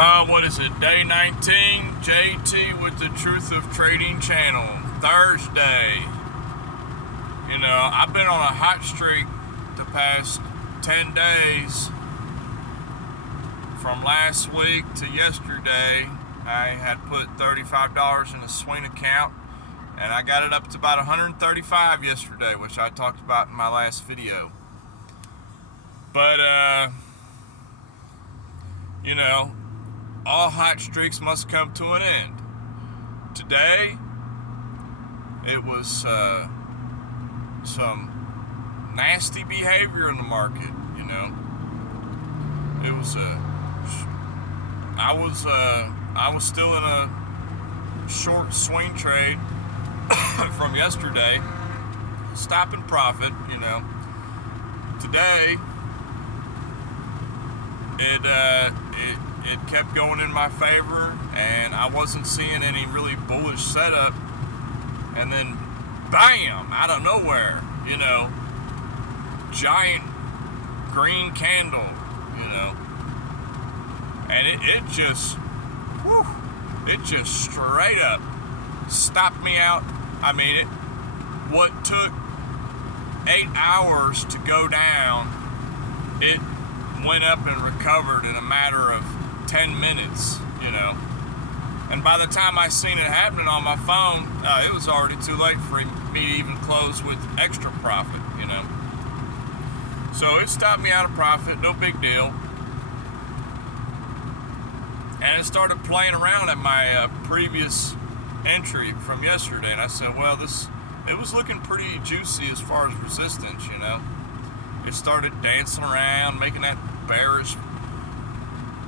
What is it? Day 19, JT with the Truth of Trading channel. Thursday. You know, I've been on a hot streak the past 10 days. From last week to yesterday, I had put $35 in a swing account, and I got it up to about 135 yesterday, which I talked about in my last video. But, you know, all hot streaks must come to an end. Today, it was some nasty behavior in the market, you know. It was I was still in a short swing trade from yesterday, stop and profit, you know. Today, it kept going in my favor, and I wasn't seeing any really bullish setup, and then bam, out of nowhere, you know, giant green candle, you know, and it just straight up stopped me out. I mean, what took 8 hours to go down, it went up and recovered in a matter of 10 minutes, you know. And by the time I seen it happening on my phone, it was already too late for me to even close with extra profit, you know. So it stopped me out of profit, no big deal. And it started playing around at my previous entry from yesterday, and I said, well, it was looking pretty juicy as far as resistance, you know. It started dancing around, making that bearish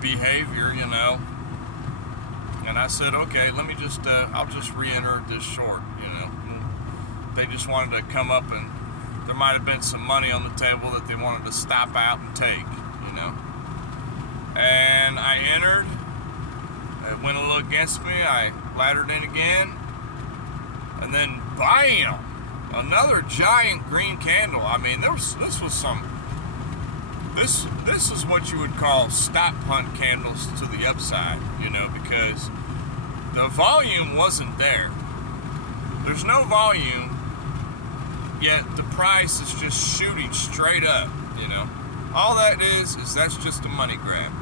behavior, you know. And I said, okay, let me just, I'll just re-enter this short, you know. They just wanted to come up, and there might have been some money on the table that they wanted to stop out and take, you know. And I entered. It went a little against me. I laddered in again. And then, bam! Another giant green candle. I mean, this is what you would call stop hunt candles to the upside, you know, because the volume wasn't there. There's no volume, yet the price is just shooting straight up, you know. All that is that's just a money grab.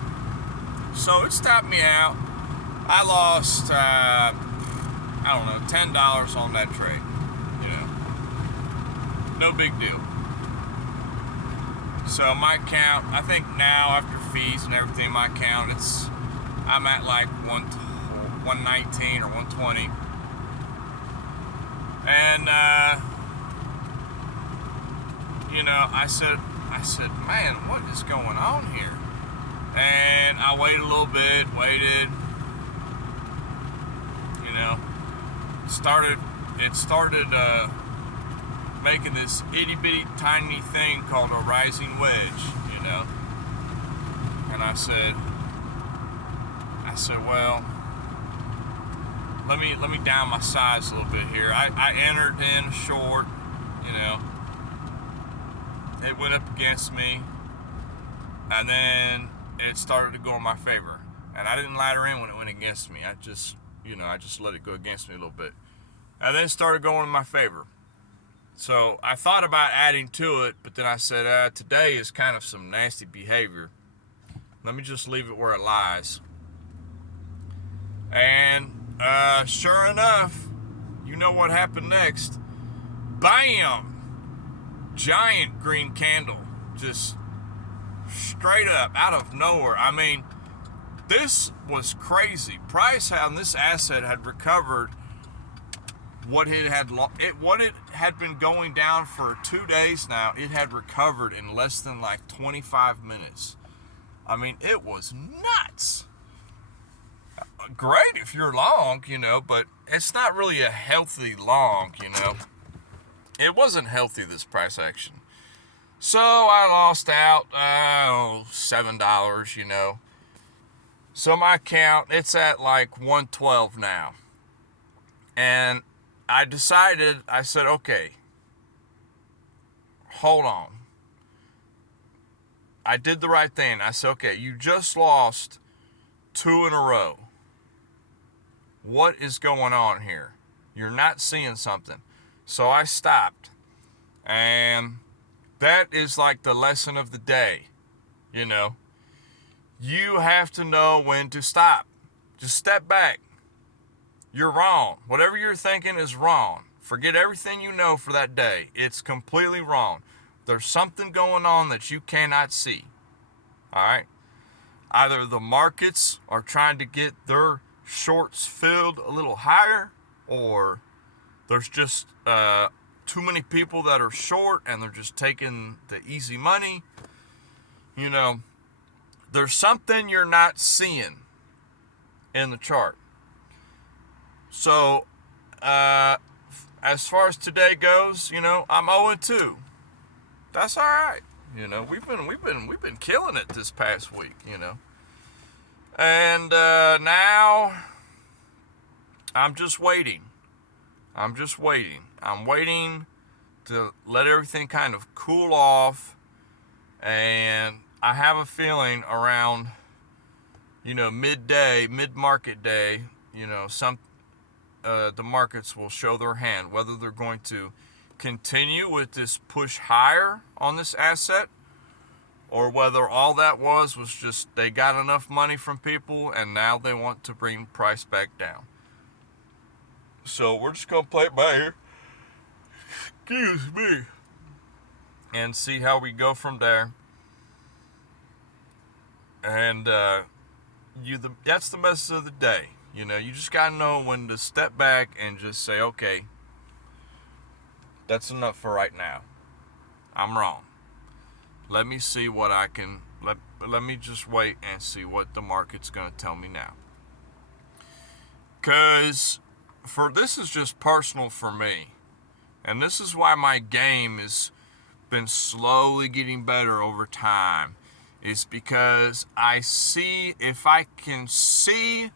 So it stopped me out. I lost, I don't know, $10 on that trade, you know. No big deal. So my account, I think now after fees and everything, my account, I'm at like 119 or 120. And, you know, I said, man, what is going on here? And I waited a little bit, you know, it started making this itty-bitty tiny thing called a rising wedge, you know. And I said, well, let me down my size a little bit here. I entered in short, you know. It went up against me, and then it started to go in my favor. And I didn't ladder in when it went against me. I just let it go against me a little bit. And then it started going in my favor. So I thought about adding to it, but then I said, today is kind of some nasty behavior. Let me just leave it where it lies. And sure enough, you know what happened next. Bam! Giant green candle. Just straight up, out of nowhere. I mean, this was crazy. Price on this asset had recovered what it had been going down for 2 days now. It had recovered in less than like 25 minutes. I mean, it was nuts. Great if you're long, you know, but it's not really a healthy long, you know. It wasn't healthy, this price action. So I lost out $7, you know. So my account, it's at like 112 now. And I said, okay, hold on. I did the right thing. I said, okay, you just lost 2 in a row. What is going on here? You're not seeing something. So I stopped. And that is like the lesson of the day. You know, you have to know when to stop. Just step back. You're wrong. Whatever you're thinking is wrong. Forget everything you know for that day. It's completely wrong. There's something going on that you cannot see. All right? Either the markets are trying to get their shorts filled a little higher, or there's just too many people that are short and they're just taking the easy money. You know, there's something you're not seeing in the chart. So, as far as today goes, you know, I'm 0-2. That's all right. You know, we've been killing it this past week, you know. And now I'm just waiting. I'm waiting to let everything kind of cool off. And I have a feeling around, you know, mid-market day, you know, the markets will show their hand, whether they're going to continue with this push higher on this asset, or whether all that was just they got enough money from people and now they want to bring price back down. So we're just going to play it by ear. Excuse me. And see how we go from there. And that's the message of the day. You know, you just got to know when to step back and just say, okay, that's enough for right now. I'm wrong. Let me see what I can, let me just wait and see what the market's going to tell me now. Because this is just personal for me. And this is why my game has been slowly getting better over time. Is because I see, if I can see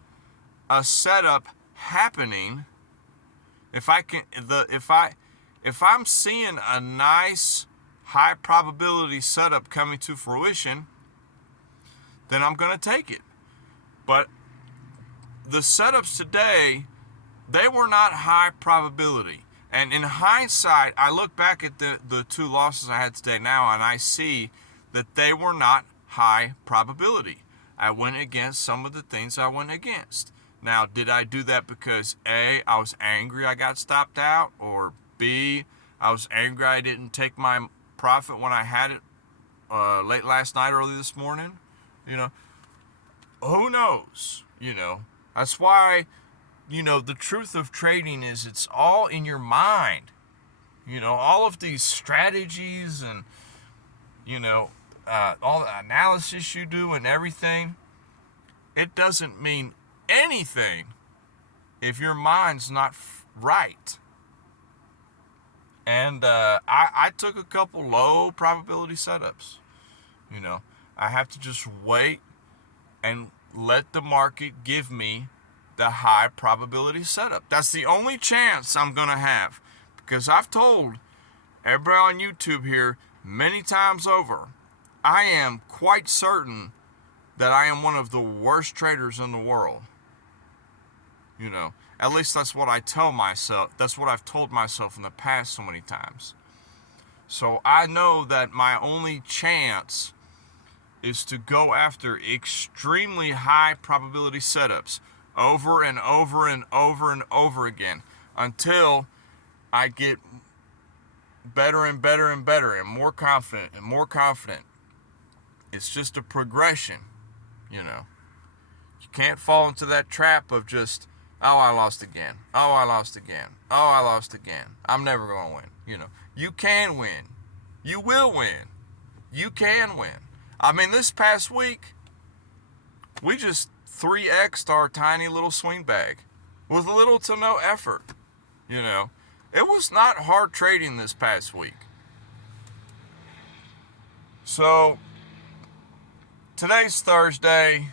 a setup happening, if I'm seeing a nice high probability setup coming to fruition, then I'm going to take it. But the setups today, they were not high probability. And in hindsight, I look back at the 2 losses I had today now, and I see that they were not high probability. I went against some of the things I went against. Now, did I do that because A, I was angry I got stopped out, or B, I was angry I didn't take my profit when I had it late last night, early this morning? You know, who knows? You know, that's why, you know, the truth of trading is it's all in your mind. You know, all of these strategies and, you know, all the analysis you do and everything, it doesn't mean anything if your mind's not right. And I took a couple low probability setups. You know, I have to just wait and let the market give me the high probability setup. That's the only chance I'm going to have. Because I've told everybody on YouTube here many times over, I am quite certain that I am one of the worst traders in the world. You know, at least that's what I tell myself. That's what I've told myself in the past so many times. So I know that my only chance is to go after extremely high probability setups over and over and over and over again until I get better and better and better and more confident and more confident. It's just a progression, you know. You can't fall into that trap of just, oh, I lost again. Oh, I lost again. Oh, I lost again. I'm never going to win. You know, you can win. You will win. You can win. I mean, this past week, we just 3x'd our tiny little swing bag with little to no effort. You know, it was not hard trading this past week. So, today's Thursday.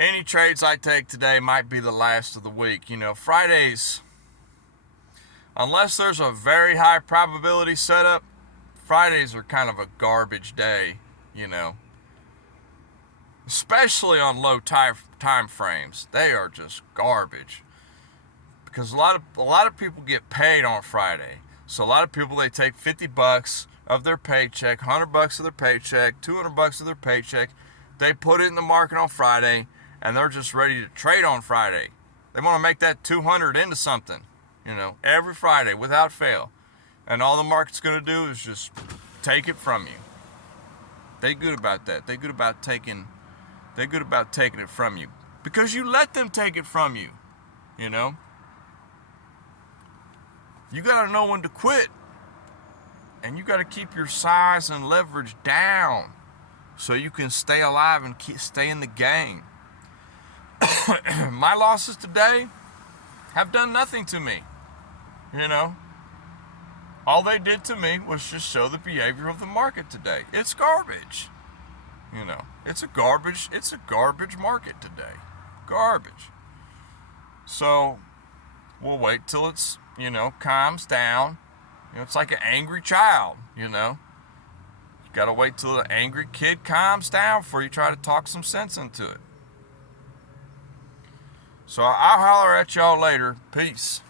Any trades I take today might be the last of the week. You know, Fridays, unless there's a very high probability setup, Fridays are kind of a garbage day, you know. especially on low time frames. They are just garbage because a lot of people get paid on Friday. So a lot of people, they take $50 of their paycheck, $100 of their paycheck, $200 of their paycheck. They put it in the market on Friday, and they're just ready to trade on Friday. They want to make that 200 into something, every Friday without fail. And all the market's going to do is just take it from you. They good about that. They good about taking it from you because you let them take it from you. You got to know when to quit, and you got to keep your size and leverage down so you can stay alive and stay in the game. My losses today have done nothing to me. All they did to me was just show the behavior of the market today. It's garbage. It's a garbage market today. Garbage. So we'll wait till it's, calms down. It's like an angry child, You got to wait till the angry kid calms down before you try to talk some sense into it. So I'll holler at y'all later. Peace.